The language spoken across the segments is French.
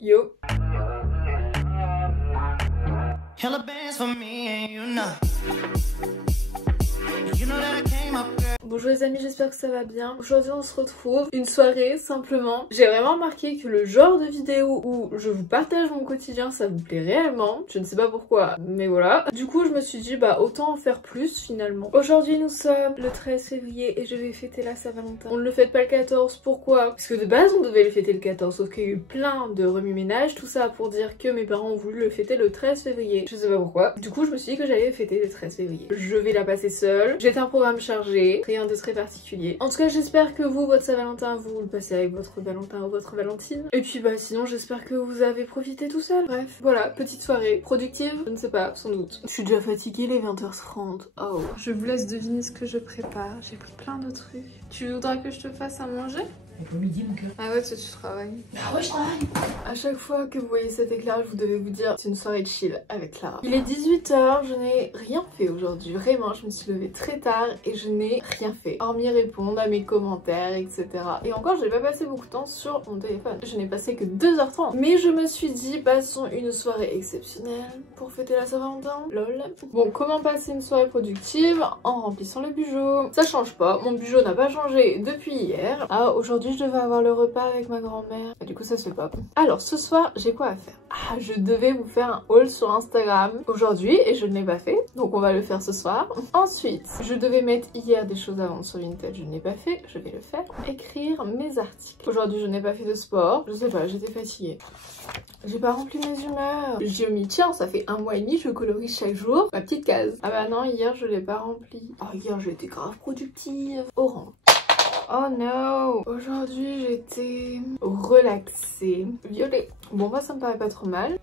Yo. Bonjour les amis, j'espère que ça va bien. Aujourd'hui on se retrouve, une soirée simplement. J'ai vraiment remarqué que le genre de vidéo où je vous partage mon quotidien, ça vous plaît réellement. Je ne sais pas pourquoi, mais voilà. Du coup je me suis dit bah autant en faire plus finalement. Aujourd'hui nous sommes le 13 février et je vais fêter la Saint-Valentin. On ne le fête pas le 14, pourquoi? Parce que de base on devait le fêter le 14, sauf qu'il y a eu plein de remue-ménage, tout ça pour dire que mes parents ont voulu le fêter le 13 février. Je sais pas pourquoi. Du coup je me suis dit que j'allais fêter le 13 février. Je vais la passer seule. J'étais un programme chargé, rien de très particulier. En tout cas j'espère que vous, votre Saint-Valentin, vous le passez avec votre Valentin ou votre Valentine. Et puis bah sinon j'espère que vous avez profité tout seul. Bref, voilà, petite soirée productive, je ne sais pas, sans doute. Je suis déjà fatiguée, les 20h30. Oh. Je vous laisse deviner ce que je prépare. J'ai pris plein de trucs. Tu voudras que je te fasse à manger? Pour midi, mon cœur. Ah ouais, tu travailles. Bah ouais, je travaille. À chaque fois que vous voyez cet éclairage, vous devez vous dire c'est une soirée chill avec Clara. Il est 18h, je n'ai rien fait aujourd'hui. Vraiment, je me suis levée très tard et je n'ai rien fait. Hormis répondre à mes commentaires, etc. Et encore, j'ai pas passé beaucoup de temps sur mon téléphone. Je n'ai passé que 2h30. Mais je me suis dit, passons une soirée exceptionnelle pour fêter la Saint-Valentin. Lol. Bon, comment passer une soirée productive? En remplissant le bugeot. Ça change pas, mon bugeot n'a pas changé depuis hier. Ah, aujourd'hui, je devais avoir le repas avec ma grand-mère. Du coup, ça se fait pas. Alors, ce soir, j'ai quoi à faire? Ah, je devais vous faire un haul sur Instagram aujourd'hui et je ne l'ai pas fait. Donc, on va le faire ce soir. Ensuite, je devais mettre hier des choses à vendre sur Vinted. Je ne l'ai pas fait. Je vais le faire. Écrire mes articles. Aujourd'hui, je n'ai pas fait de sport. Je sais pas, j'étais fatiguée. J'ai pas rempli mes humeurs. J'ai mis, tiens, ça fait 1 mois et demi, je colorise chaque jour ma petite case. Ah bah non, hier, je l'ai pas rempli. Ah, hier, j'ai été grave productive. Orange. Oh no! Aujourd'hui j'étais relaxée. Violet. Bon bah ça me paraît pas trop mal.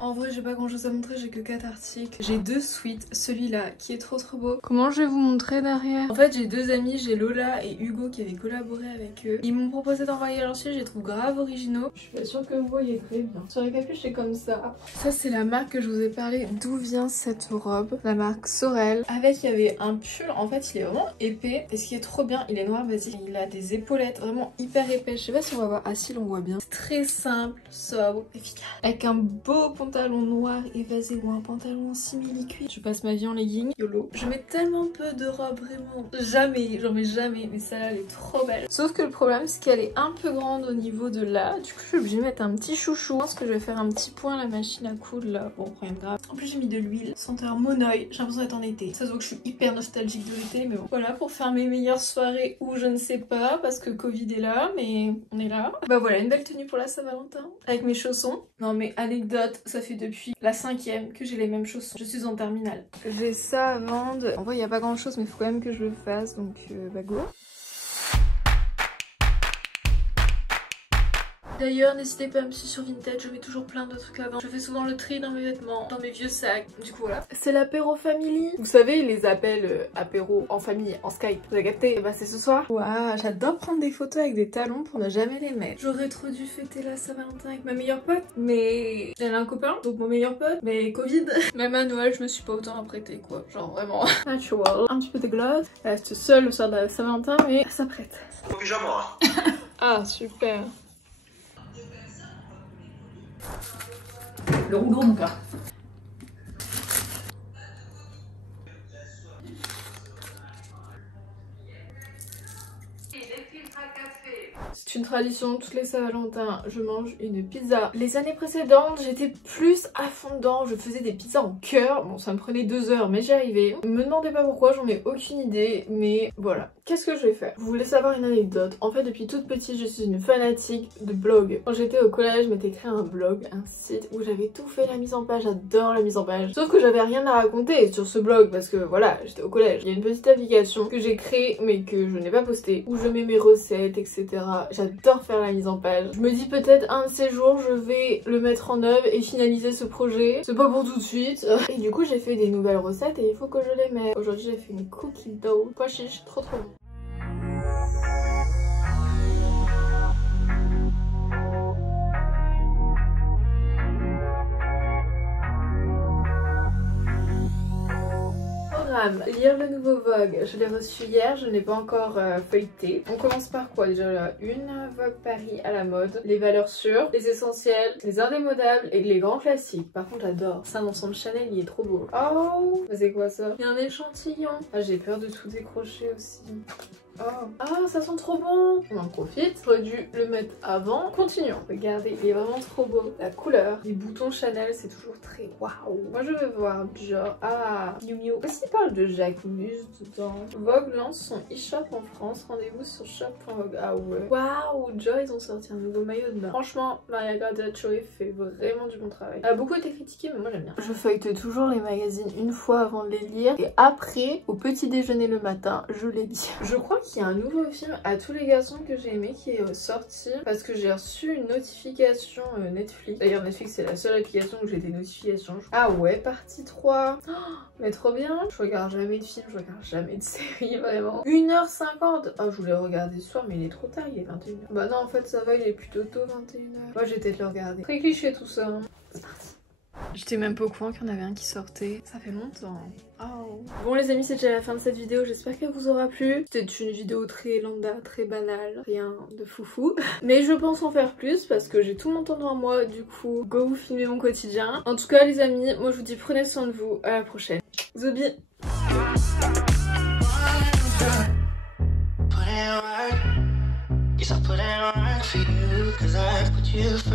En vrai j'ai pas grand chose à montrer, j'ai que 4 articles. J'ai 2 suites, celui-là qui est trop beau. Comment je vais vous montrer derrière? En fait j'ai 2 amis, j'ai Lola et Hugo qui avaient collaboré avec eux. Ils m'ont proposé d'envoyer leurs suites, je les trouve grave originaux. Je suis pas sûre que vous voyez très bien. Sur la capuche c'est comme ça. Ça c'est la marque que je vous ai parlé. D'où vient cette robe? La marque Sorel. Avec il y avait un pull, en fait il est vraiment épais. Et ce qui est trop bien, il est noir basique. Il a des épaulettes vraiment hyper épais. Je sais pas si on va voir. Ah si, l'on voit bien. C'est très simple, sobre, efficace. Avec un beau pantalon noir évasé ou un pantalon en simili-cuir. Je passe ma vie en legging. YOLO. Je mets tellement peu de robes, vraiment. Jamais, j'en mets jamais. Mais celle-là, elle est trop belle. Sauf que le problème, c'est qu'elle est un peu grande au niveau de là. Du coup, je suis obligée de mettre un petit chouchou. Je pense que je vais faire un petit point à la machine à coudre là. Bon, rien de grave. En plus, j'ai mis de l'huile. Senteur Monoï. J'ai l'impression d'être en été. Ça se voit que je suis hyper nostalgique de l'été, mais bon. Voilà, pour faire mes meilleures soirées ou je ne sais pas, parce que Covid est là, mais on est là. Bah voilà, une belle tenue pour la Saint-Valentin. Avec mes chaussons. Non mais anecdote, ça fait depuis la 5e que j'ai les mêmes chaussons. Je suis en terminale. J'ai ça à vendre. En vrai, il n'y a pas grand chose, mais il faut quand même que je le fasse, donc bah go. D'ailleurs, n'hésitez pas à me suivre sur Vinted, je mets toujours plein de trucs à vendre. Je fais souvent le tri dans mes vêtements, dans mes vieux sacs. Du coup, voilà. C'est l'apéro family. Vous savez, les appels apéro en famille, en Skype. Vous avez capté? Bah, c'est ce soir. Waouh, j'adore prendre des photos avec des talons pour ne jamais les mettre. J'aurais trop dû fêter la Saint-Valentin avec ma meilleure pote, mais elle a un copain, donc mon meilleur pote, mais Covid. Même à Noël, je me suis pas autant apprêtée, quoi. Genre vraiment. Natural. Un petit peu de gloss. Elle reste seule le soir de la Saint-Valentin, mais elle s'apprête. Au pyjama. Ah, super. Le rouleau, mon cœur. C'est une tradition, toutes les Saint-Valentin, je mange une pizza. Les années précédentes, j'étais plus à fond dedans, je faisais des pizzas en cœur. Bon, ça me prenait 2 heures, mais j'y arrivais. Me demandez pas pourquoi, j'en ai aucune idée, mais voilà. Qu'est-ce que je vais faire? Vous voulez savoir une anecdote? En fait, depuis toute petite, je suis une fanatique de blog. Quand j'étais au collège, je m'étais créé un blog, un site où j'avais tout fait, la mise en page, j'adore la mise en page. Sauf que j'avais rien à raconter sur ce blog, parce que voilà, j'étais au collège. Il y a une petite application que j'ai créée, mais que je n'ai pas postée, où je mets mes recettes, etc. J'adore faire la mise en page. Je me dis peut-être un de ces jours je vais le mettre en œuvre et finaliser ce projet. C'est pas pour tout de suite. Et du coup j'ai fait des nouvelles recettes et il faut que je les mette. Aujourd'hui j'ai fait une cookie dough. Pois chiche, trop bon. programme, lire le nouveau Vogue. Je l'ai reçu hier, je n'ai pas encore feuilleté. On commence par quoi déjà là? Une Vogue Paris à la mode, les valeurs sûres, les essentiels, les indémodables et les grands classiques. Par contre j'adore, c'est un ensemble Chanel, il est trop beau. Oh, c'est quoi ça? Il y a un échantillon. Ah, j'ai peur de tout décrocher aussi. Oh. Ah, ça sent trop bon. On en profite. J'aurais dû le mettre avant. Continuons. Regardez, il est vraiment trop beau. La couleur, les boutons Chanel, c'est toujours très waouh. Moi, je veux voir du genre Miu Miu. Aussi, il parle de Jacquemus dedans. Vogue lance son e-shop en France. Rendez-vous sur shop.vogue. Ah ouais. Waouh, Joy, ils ont sorti un nouveau maillot de bain. Franchement, Maria Grazia Joy fait vraiment du bon travail. Elle a beaucoup été critiquée, mais moi j'aime bien. Je feuillete toujours les magazines une fois avant de les lire. Et après, au petit déjeuner le matin, je les lis. Je crois qu'il y a un nouveau film à tous les garçons que j'ai aimé qui est sorti parce que j'ai reçu une notification Netflix. D'ailleurs Netflix c'est la seule application où j'ai des notifications. Ah ouais, partie 3. Oh, mais trop bien. Je regarde jamais de films, je regarde jamais de séries vraiment. 1h50. Oh, je voulais regarder ce soir mais il est trop tard, il est 21h. Bah non en fait ça va, il est plutôt tôt 21h. Moi j'ai peut-être le regarder. Très cliché tout ça. Hein. C'est parti. J'étais même pas au courant qu'il y en avait un qui sortait. Ça fait longtemps. Oh. Bon les amis, c'est déjà la fin de cette vidéo. J'espère qu'elle vous aura plu. C'était une vidéo très lambda, très banale. Rien de foufou. Mais je pense en faire plus parce que j'ai tout mon temps devant moi. Du coup, go vous filmer mon quotidien. En tout cas les amis, moi je vous dis prenez soin de vous. À la prochaine. Zoubi. Yes, I put in work for you, 'cause I put you first.